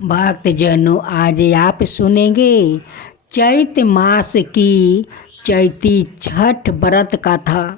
भक्तजनों, आज आप सुनेंगे चैत मास की चैती छठ व्रत कथा।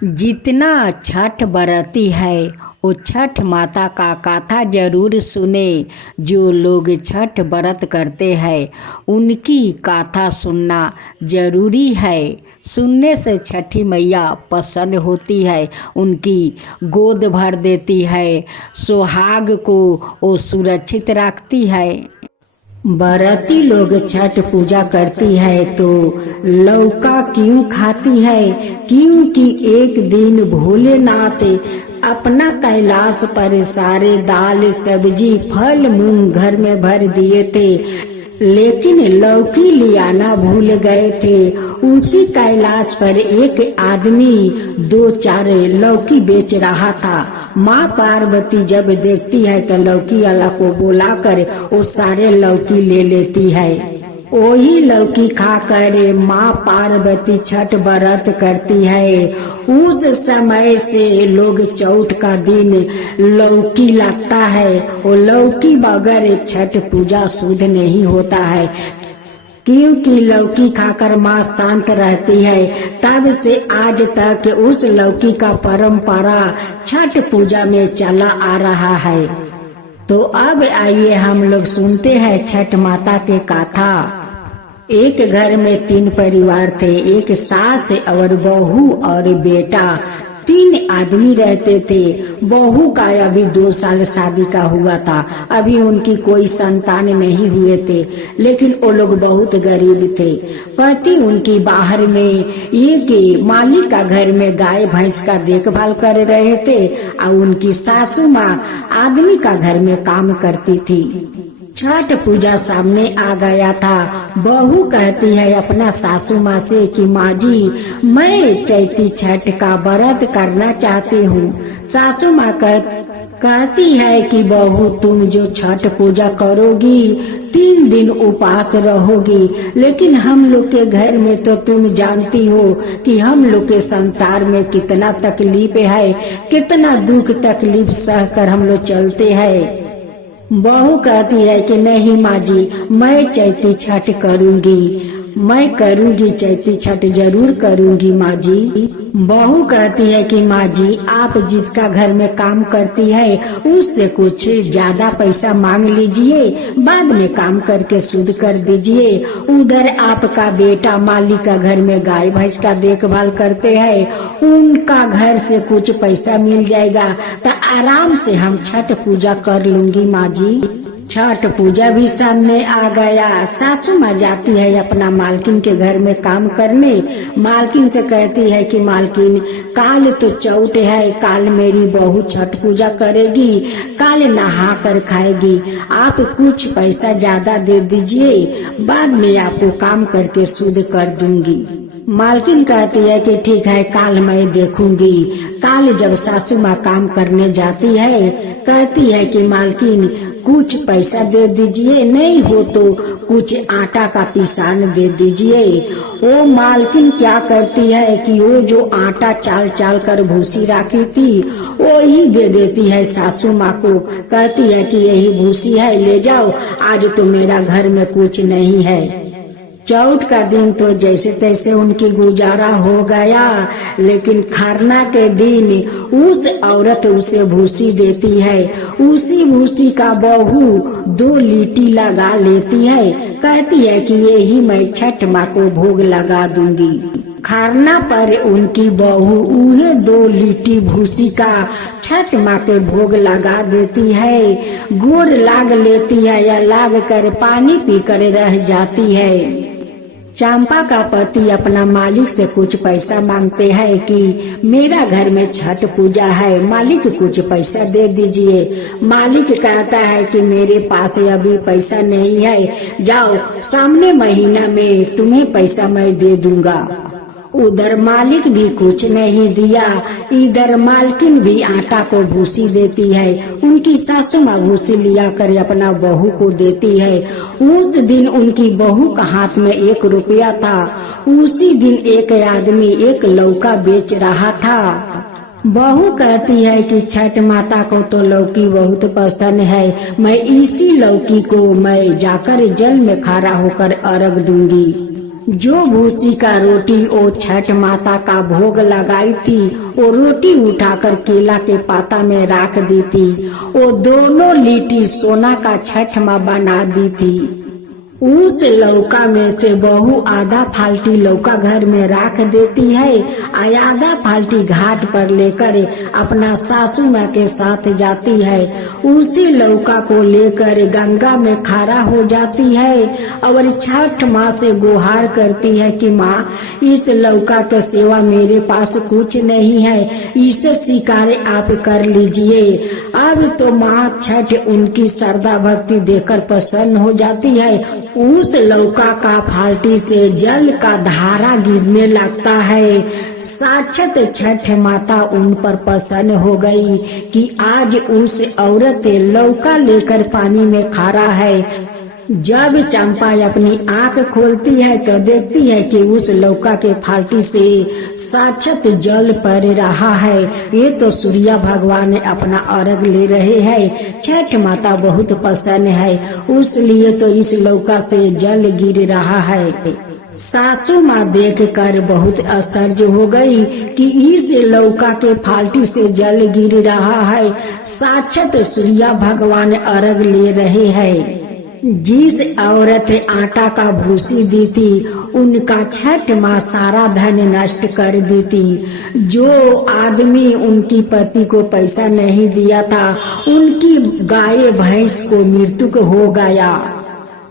जितना छठ व्रती है वो छठ माता का कथा जरूर सुने। जो लोग छठ व्रत करते हैं उनकी कथा सुनना जरूरी है। सुनने से छठी मैया प्रसन्न होती है, उनकी गोद भर देती है, सुहाग को वो सुरक्षित रखती है। व्रती लोग छठ पूजा करती है तो लौका क्यों खाती है? क्योंकि एक दिन भोलेनाथ अपना कैलाश पर सारे दाल सब्जी फल मूंग घर में भर दिए थे, लेकिन लौकी लियाना भूल गए थे। उसी कैलाश पर एक आदमी 2-4 लौकी बेच रहा था। माँ पार्वती जब देखती है तो लौकी वाला को बुलाकर वो सारे लौकी ले लेती है। वही लौकी खाकर माँ पार्वती छठ व्रत करती है। उस समय से लोग चौथ का दिन लौकी लगता है। वो लौकी बगैर छठ पूजा शुद्ध नहीं होता है, क्योंकि लौकी खाकर माँ शांत रहती है। तब से आज तक उस लौकी का परंपरा छठ पूजा में चला आ रहा है। तो अब आइए हम लोग सुनते हैं छठ माता के कथा। एक घर में 3 परिवार थे, एक सास और बहू और बेटा। 3 आदमी रहते थे। बहू का अभी 2 साल शादी का हुआ था, अभी उनकी कोई संतान नहीं हुए थे, लेकिन वो लोग बहुत गरीब थे। पति उनकी बाहर में एक मालिक का घर में गाय भैंस का देखभाल कर रहे थे और उनकी सासू माँ आदमी का घर में काम करती थी। छठ पूजा सामने आ गया था। बहू कहती है अपना सासू माँ से कि माँ जी, मैं चैती छठ का व्रत करना चाहती हूँ। सासू माँ कहती है कि बहू, तुम जो छठ पूजा करोगी 3 दिन उपवास रहोगी, लेकिन हम लोग के घर में तो तुम जानती हो कि हम लोग के संसार में कितना तकलीफ है, कितना दुख तकलीफ सह कर हम लोग चलते हैं। बहू कहती है कि नहीं माँ जी, मैं चैती छठ करूँगी, मैं करूँगी, चैती छठ जरूर करूँगी माँ जी। बहू कहती है कि माँ जी, आप जिसका घर में काम करती है उससे कुछ ज्यादा पैसा मांग लीजिए, बाद में काम करके शुद्ध कर दीजिए। उधर आपका बेटा मालिक का घर में गाय भैंस का देखभाल करते हैं, उनका घर से कुछ पैसा मिल जाएगा तो आराम से हम छठ पूजा कर लूंगी माँ जी। छठ पूजा भी सामने आ गया। सासू माँ जाती है अपना मालकिन के घर में काम करने। मालकिन से कहती है कि मालकिन, काल तो चौथ है, काल मेरी बहू छठ पूजा करेगी, काल नहा कर खाएगी, आप कुछ पैसा ज्यादा दे दीजिए, बाद में आपको काम करके शुद्ध कर दूंगी। मालकिन कहती है कि ठीक है, काल मैं देखूंगी। काल जब सासू माँ काम करने जाती है, कहती है कि मालकिन कुछ पैसा दे दीजिए, नहीं हो तो कुछ आटा का पिसान दे दीजिए। वो मालकिन क्या करती है कि वो जो आटा चाल चाल कर भूसी रखी थी वो ही दे देती है सासू माँ को। कहती है कि यही भूसी है, ले जाओ, आज तो मेरा घर में कुछ नहीं है। चौथ का दिन तो जैसे तैसे उनकी गुजारा हो गया, लेकिन खरना के दिन उस औरत उसे भूसी देती है। उसी भूसी का बहू 2 लीटी लगा लेती है। कहती है कि यही मैं छठ माँ को भोग लगा दूंगी। खरना पर उनकी बहू उहे 2 लीटी भूसी का छठ माँ के भोग लगा देती है। गोर लाग लेती है या लाग कर पानी पी कर रह जाती है। चंपा का पति अपना मालिक से कुछ पैसा मांगते हैं कि मेरा घर में छठ पूजा है, मालिक कुछ पैसा दे दीजिए। मालिक कहता है कि मेरे पास अभी पैसा नहीं है, जाओ सामने महीना में तुम्हें पैसा मैं दे दूंगा। उधर मालिक भी कुछ नहीं दिया, इधर मालकिन भी आटा को भूसी देती है। उनकी सासू माँ भूसी लिया कर अपना बहू को देती है। उस दिन उनकी बहू का हाथ में 1 रुपया था। उसी दिन एक आदमी 1 लौका बेच रहा था। बहू कहती है कि छठ माता को तो लौकी बहुत पसंद है, मैं इसी लौकी को मैं जाकर जल में खड़ा होकर अर्घ दूंगी। जो भूसी का रोटी ओ छठ माता का भोग लगाई थी, वो रोटी उठाकर केला के पाता में रख दी थी। वो दोनों लिट्टी सोना का छठ माँ बना दी थी। उस लौका में से बहू आधा फाल्टी लौका घर में रख देती है और आधा फाल्टी घाट पर लेकर अपना सासू माँ के साथ जाती है। उसी लौका को लेकर गंगा में खड़ा हो जाती है और छठ माँ से गुहार करती है कि माँ, इस लौका के सेवा मेरे पास कुछ नहीं है, इसे स्वीकार आप कर लीजिए। अब तो माँ छठ उनकी श्रद्धा भक्ति देखकर प्रसन्न हो जाती है। उस लौका का फाल्टी से जल का धारा गिरने लगता है। साक्षात छठ माता उन पर प्रसन्न हो गई कि आज उस औरत लौका लेकर पानी में खड़ा है। जब चंपा अपनी आंख खोलती है तो देखती है कि उस लौका के फाल्टी से साक्षात जल पर रहा है। ये तो सूर्य भगवान अपना अर्घ ले रहे हैं। छठ माता बहुत प्रसन्न है, उसलिए तो इस लौका से जल गिर रहा है। सासू माँ देख कर बहुत आश्चर्य हो गई कि इस लौका के फाल्टी से जल गिर रहा है। साक्षात सूर्य भगवान अर्घ ले रहे हैं। जिस औरत आटा का भूसी दी थी, उनका छठ माँ सारा धन नष्ट कर दी थी। जो आदमी उनकी पति को पैसा नहीं दिया था, उनकी गाय भैंस को मृत्यु हो गया।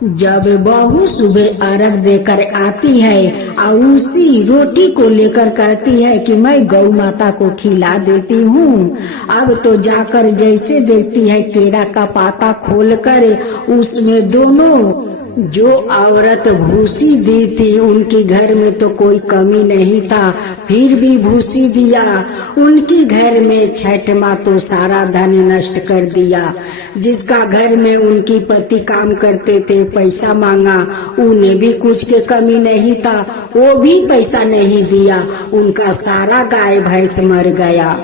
जब बहू सुबह अर्घ देकर आती है और उसी रोटी को लेकर कहती है कि मैं गौ माता को खिला देती हूँ, अब तो जाकर जैसे देखती है केरा का पाता खोलकर उसमें दोनों जो औरत भूसी दी थी, उनकी घर में तो कोई कमी नहीं था, फिर भी भूसी दिया। उनकी घर में छठ माँ तो सारा धन नष्ट कर दिया। जिसका घर में उनकी पति काम करते थे, पैसा मांगा, उन्हें भी कुछ के कमी नहीं था, वो भी पैसा नहीं दिया। उनका सारा गाय भैंस मर गया।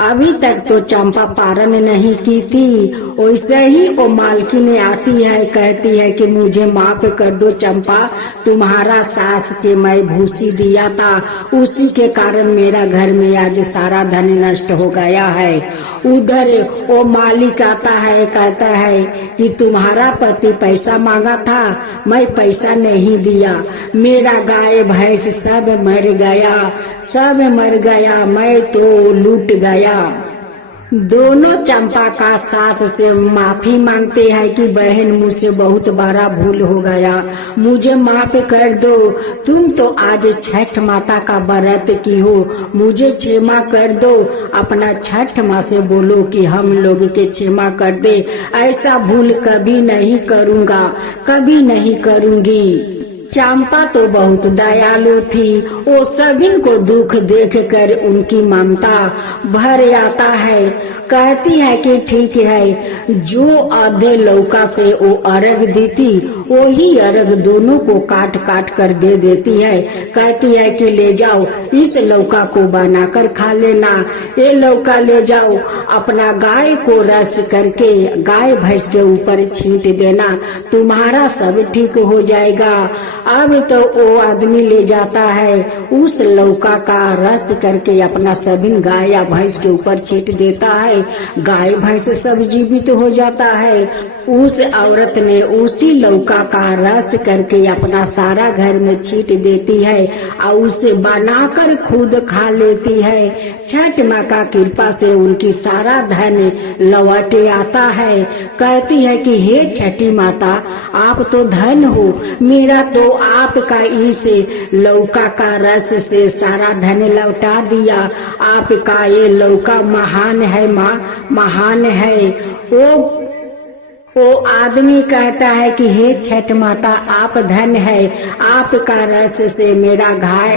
अभी तक तो चंपा पारण नहीं की थी। वैसे ही वो मालकिन आती है, कहती है कि मुझे माफ कर दो चंपा, तुम्हारा सास के मैं भूसी दिया था, उसी के कारण मेरा घर में आज सारा धन नष्ट हो गया है। उधर वो मालिक आता है, कहता है कि तुम्हारा पति पैसा मांगा था, मैं पैसा नहीं दिया, मेरा गाय भैंस सब मर गया, सब मर गया, मैं तो लूट गया। दोनों चंपा का सास से माफी मांगते हैं कि बहन, मुझसे बहुत बड़ा भूल हो गया, मुझे माफ कर दो। तुम तो आज छठ माता का व्रत की हो, मुझे क्षमा कर दो। अपना छठ माँ से बोलो कि हम लोग के क्षमा कर दे, ऐसा भूल कभी नहीं करूँगा, कभी नहीं करूँगी। चंपा तो बहुत दयालु थी, वो सभी को दुख देखकर उनकी ममता भर आता है। कहती है कि ठीक है, जो आधे लौका से वो अर्घ दी थी, वही अर्घ दोनों को काट काट कर दे देती है। कहती है कि ले जाओ, इस लौका को बनाकर खा लेना, ये लौका ले जाओ, अपना गाय को रस करके गाय भैंस के ऊपर छींट देना, तुम्हारा सब ठीक हो जाएगा। अब तो वो आदमी ले जाता है, उस लौका का रस करके अपना सभी गाय या भैंस के ऊपर छींट देता है। गाय भैंस सब जीवित हो जाता है। उस औरत ने उसी लौका का रस करके अपना सारा घर में छींट देती है और उसे बनाकर खुद खा लेती है। छठ माँ का कृपा से उनकी सारा धन लौटे आता है। कहती है कि हे छठी माता, आप तो धन हो, मेरा तो आपका इस लौका का रस से सारा धन लौटा दिया। आपका ये लौका महान है माँ, महान है। वो आदमी कहता है कि हे छठ माता, आप धन है, आपका रस से मेरा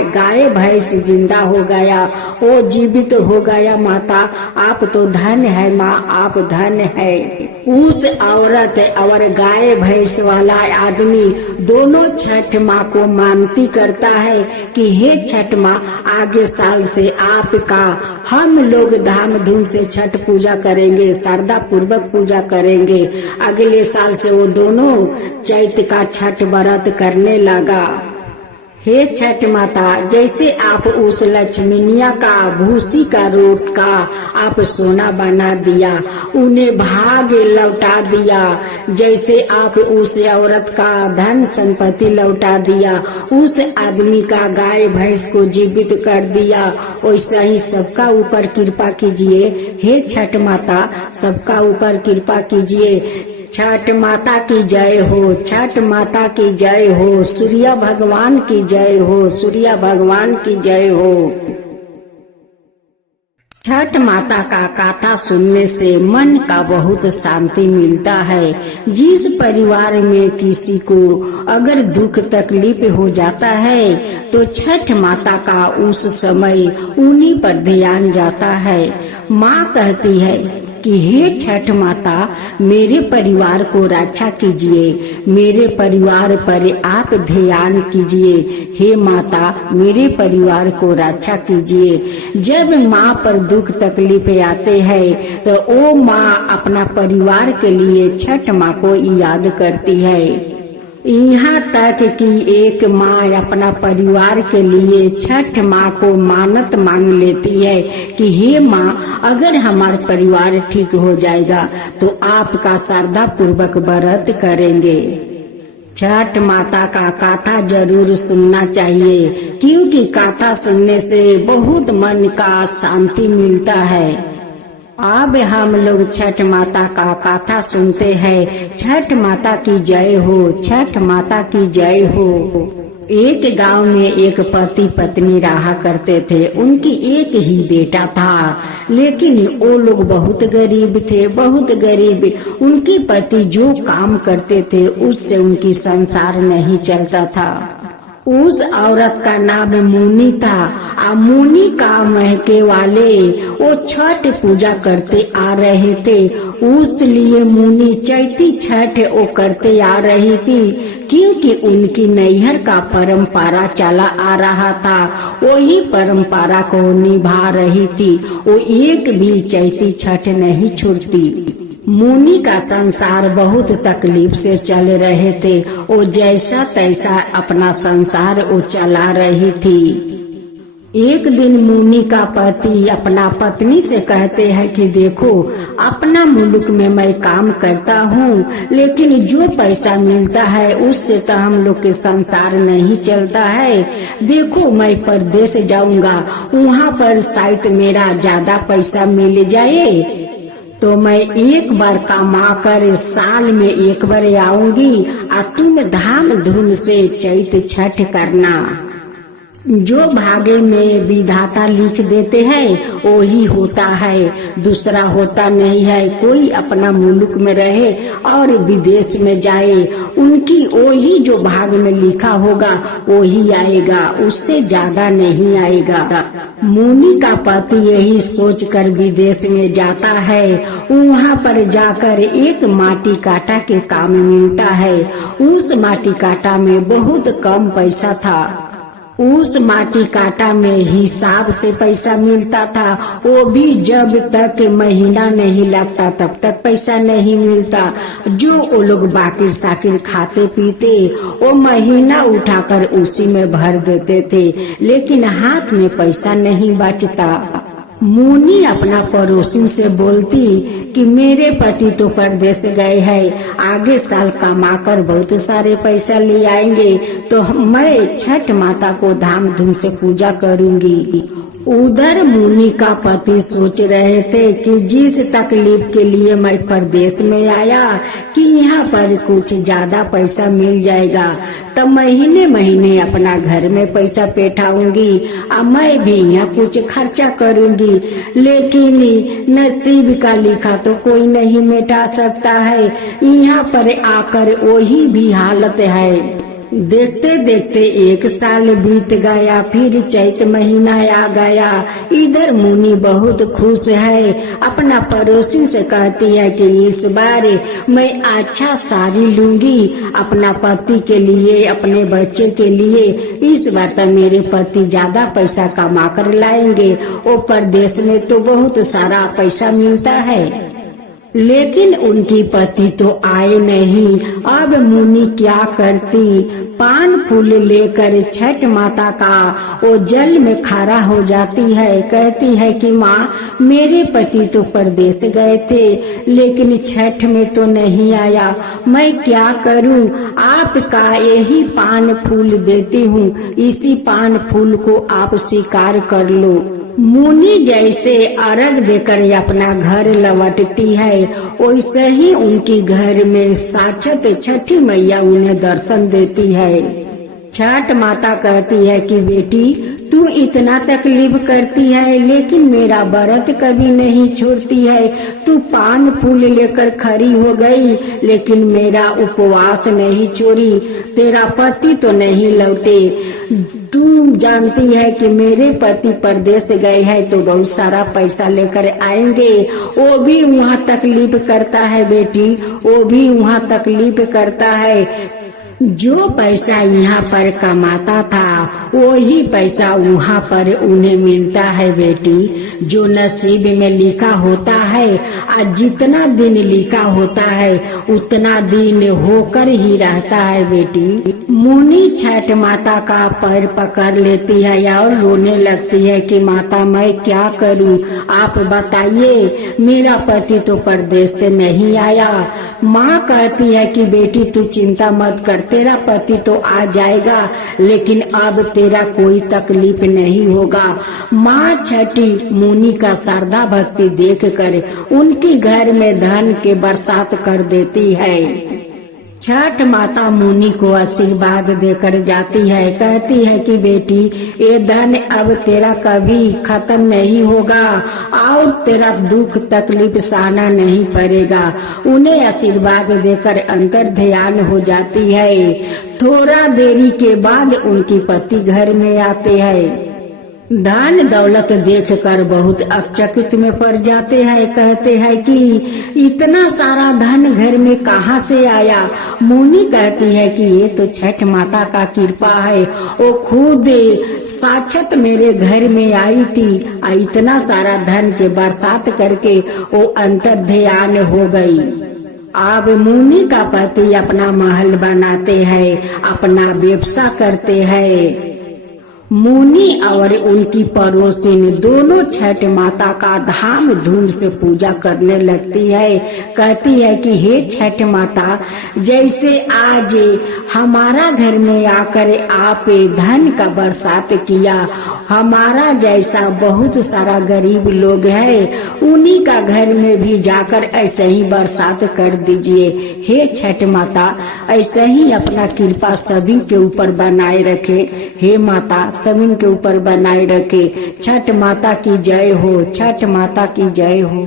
गाय भैंस जिंदा हो गया, वो जीवित हो गया। माता आप तो धन है माँ, आप धन है। उस औरत और गाय भैंस वाला आदमी दोनों छठ माँ को मानती करता है कि हे छठ माँ, आगे साल से आपका हम लोग धाम-धूम से छठ पूजा करेंगे, श्रद्धा पूर्वक पूजा करेंगे। अगले साल से वो दोनों चैत का छठ व्रत करने लगा। हे छठ माता, जैसे आप उस लक्ष्मीनिया का भूसी का रोट का आप सोना बना दिया, उन्हें भाग लौटा दिया, जैसे आप उस औरत का धन संपत्ति लौटा दिया, उस आदमी का गाय भैंस को जीवित कर दिया, वैसा ही सबका ऊपर कृपा कीजिए। हे छठ माता, सबका ऊपर कृपा कीजिए। छठ माता की जय हो, छठ माता की जय हो, सूर्य भगवान की जय हो, सूर्य भगवान की जय हो। छठ माता का कथा सुनने से मन का बहुत शांति मिलता है। जिस परिवार में किसी को अगर दुख तकलीफ हो जाता है तो छठ माता का उस समय उन्हीं पर ध्यान जाता है। माँ कहती है कि हे छठ माता, मेरे परिवार को रक्षा कीजिए, मेरे परिवार पर आप ध्यान कीजिए। हे माता, मेरे परिवार को रक्षा कीजिए। जब माँ पर दुख तकलीफ आते हैं तो वो माँ अपना परिवार के लिए छठ माँ को याद करती है। यहाँ तक कि एक माँ अपना परिवार के लिए छठ माँ को मानत मांग लेती है कि हे माँ, अगर हमारा परिवार ठीक हो जाएगा तो आपका श्रद्धा पूर्वक व्रत करेंगे। छठ माता का कथा जरूर सुनना चाहिए, क्योंकि कथा सुनने से बहुत मन का शांति मिलता है। अब हम लोग छठ माता का कथा सुनते हैं। छठ माता की जय हो, छठ माता की जय हो। एक गांव में एक पति पत्नी रहा करते थे। उनकी एक ही बेटा था, लेकिन वो लोग बहुत गरीब थे, बहुत गरीब। उनके पति जो काम करते थे उससे उनकी संसार नहीं चलता था। उस औरत का नाम मुनी था। मुनी का महके वाले वो छठ पूजा करते आ रहे थे, उसलिए मुनी चैती छठ वो करते आ रही थी, क्योंकि उनकी नैहर का परंपरा चला आ रहा था। वही परंपरा को निभा रही थी। वो एक भी चैती छठ नहीं छोड़ती। मुनि का संसार बहुत तकलीफ से चल रहे थे। वो जैसा तैसा अपना संसार वो चला रही थी। एक दिन मुनि का पति अपना पत्नी से कहते हैं कि देखो, अपना मुल्क में मैं काम करता हूँ, लेकिन जो पैसा मिलता है उससे तो हम लोग के संसार नहीं चलता है। देखो, मैं परदेश जाऊंगा, वहाँ पर शायद मेरा ज्यादा पैसा मिल जाए तो मैं एक बार कमा कर साल में एक बार आऊंगी और तुम धाम धूम से चैत छठ करना। जो भाग्य में विधाता लिख देते हैं वही होता है, दूसरा होता नहीं है। कोई अपना मुल्क में रहे और विदेश में जाए, उनकी वही जो भाग्य में लिखा होगा वही आएगा, उससे ज्यादा नहीं आएगा। मुनि का पति यही सोचकर विदेश में जाता है। वहाँ पर जाकर एक माटी काटा के काम मिलता है। उस माटी काटा में बहुत कम पैसा था। उस माटी काटा में हिसाब से पैसा मिलता था, वो भी जब तक महीना नहीं लगता तब तक पैसा नहीं मिलता। जो वो लोग बाकी साकिर खाते पीते वो महीना उठाकर उसी में भर देते थे, लेकिन हाथ में पैसा नहीं बचता। मुनि अपना पड़ोसी से बोलती कि मेरे पति तो परदेश गए हैं, आगे साल कमाकर बहुत सारे पैसा ले आएंगे तो मैं छठ माता को धाम धूम से पूजा करूंगी। उधर मुनि का पति सोच रहे थे कि जिस तकलीफ के लिए मैं परदेश में आया कि यहाँ पर कुछ ज्यादा पैसा मिल जाएगा तो महीने महीने अपना घर में पैसा बैठाऊंगी और मैं भी यहाँ कुछ खर्चा करूंगी। लेकिन नसीब का लिखा तो कोई नहीं मिटा सकता है। यहाँ पर आकर वही भी हालत है। देखते देखते 1 साल बीत गया, फिर चैत महीना आ गया। इधर मुनि बहुत खुश है, अपना पड़ोसी से कहती है कि इस बार मैं अच्छा साड़ी लूंगी अपना पति के लिए, अपने बच्चे के लिए। इस बार तो मेरे पति ज्यादा पैसा कमा कर लाएंगे। वो परदेश में तो बहुत सारा पैसा मिलता है, लेकिन उनकी पति तो आए नहीं। अब मुनि क्या करती, पान फूल लेकर छठ माता का वो जल में खड़ा हो जाती है। कहती है कि माँ, मेरे पति तो परदेश गए थे, लेकिन छठ में तो नहीं आया, मैं क्या करूँ? आपका यही पान फूल देती हूँ, इसी पान फूल को आप स्वीकार कर लो। मुनि जैसे अर्घ देकर अपना घर लौटती है, वैसे ही उनकी घर में साक्षात छठी मैया उन्हें दर्शन देती है। छठ माता कहती है कि बेटी, तू इतना तकलीफ करती है, लेकिन मेरा व्रत कभी नहीं छोड़ती है। तू पान फूल लेकर खड़ी हो गई, लेकिन मेरा उपवास नहीं छोड़ी। तेरा पति तो नहीं लौटे। तू जानती है कि मेरे पति परदेश गए हैं तो बहुत सारा पैसा लेकर आएंगे। वो भी वहाँ तकलीफ करता है बेटी, वो भी वहाँ तकलीफ करता है। जो पैसा यहाँ पर कमाता था, वही पैसा वहाँ पर उन्हें मिलता है बेटी। जो नसीब में लिखा होता है, आज जितना दिन लिखा होता है उतना दिन होकर ही रहता है बेटी। मुनि छठ माता का पैर पकड़ लेती है और रोने लगती है कि माता, मैं क्या करूँ, आप बताइए, मेरा पति तो परदेश से नहीं आया। माँ कहती है कि बेटी, तू चिंता मत कर, तेरा पति तो आ जाएगा, लेकिन अब तेरा कोई तकलीफ नहीं होगा। माँ छठी मुनि का श्रद्धा भक्ति देखकर उनके घर में धन के बरसात कर देती है। छठ माता मुनि को आशीर्वाद देकर जाती है। कहती है कि बेटी, ये धन अब तेरा कभी खत्म नहीं होगा और तेरा दुख तकलीफ सहना नहीं पड़ेगा। उन्हें आशीर्वाद देकर अंतर ध्यान हो जाती है। थोड़ा देरी के बाद उनकी पति घर में आते हैं। धन दौलत देखकर बहुत अचकित में पड़ जाते हैं। कहते हैं कि इतना सारा धन घर में कहाँ से आया? मुनि कहती है कि ये तो छठ माता का कृपा है, वो खुद साक्षात मेरे घर में आई थी, इतना सारा धन के बरसात करके वो अंतर ध्यान हो गई। अब मुनि का पति अपना महल बनाते हैं, अपना व्यवसाय करते हैं। मुनि और उनकी पड़ोसिन दोनों छठ माता का धाम धूम से पूजा करने लगती है। कहती है कि हे छठ माता, जैसे आज हमारा घर में आकर आप धन का बरसात किया, हमारा जैसा बहुत सारा गरीब लोग है, उन्हीं का घर में भी जाकर ऐसे ही बरसात कर दीजिए। हे छठ माता, ऐसे ही अपना कृपा सभी के ऊपर बनाए रखे। हे माता, सभी के ऊपर बनाए रखे। छठ माता की जय हो, छठ माता की जय हो।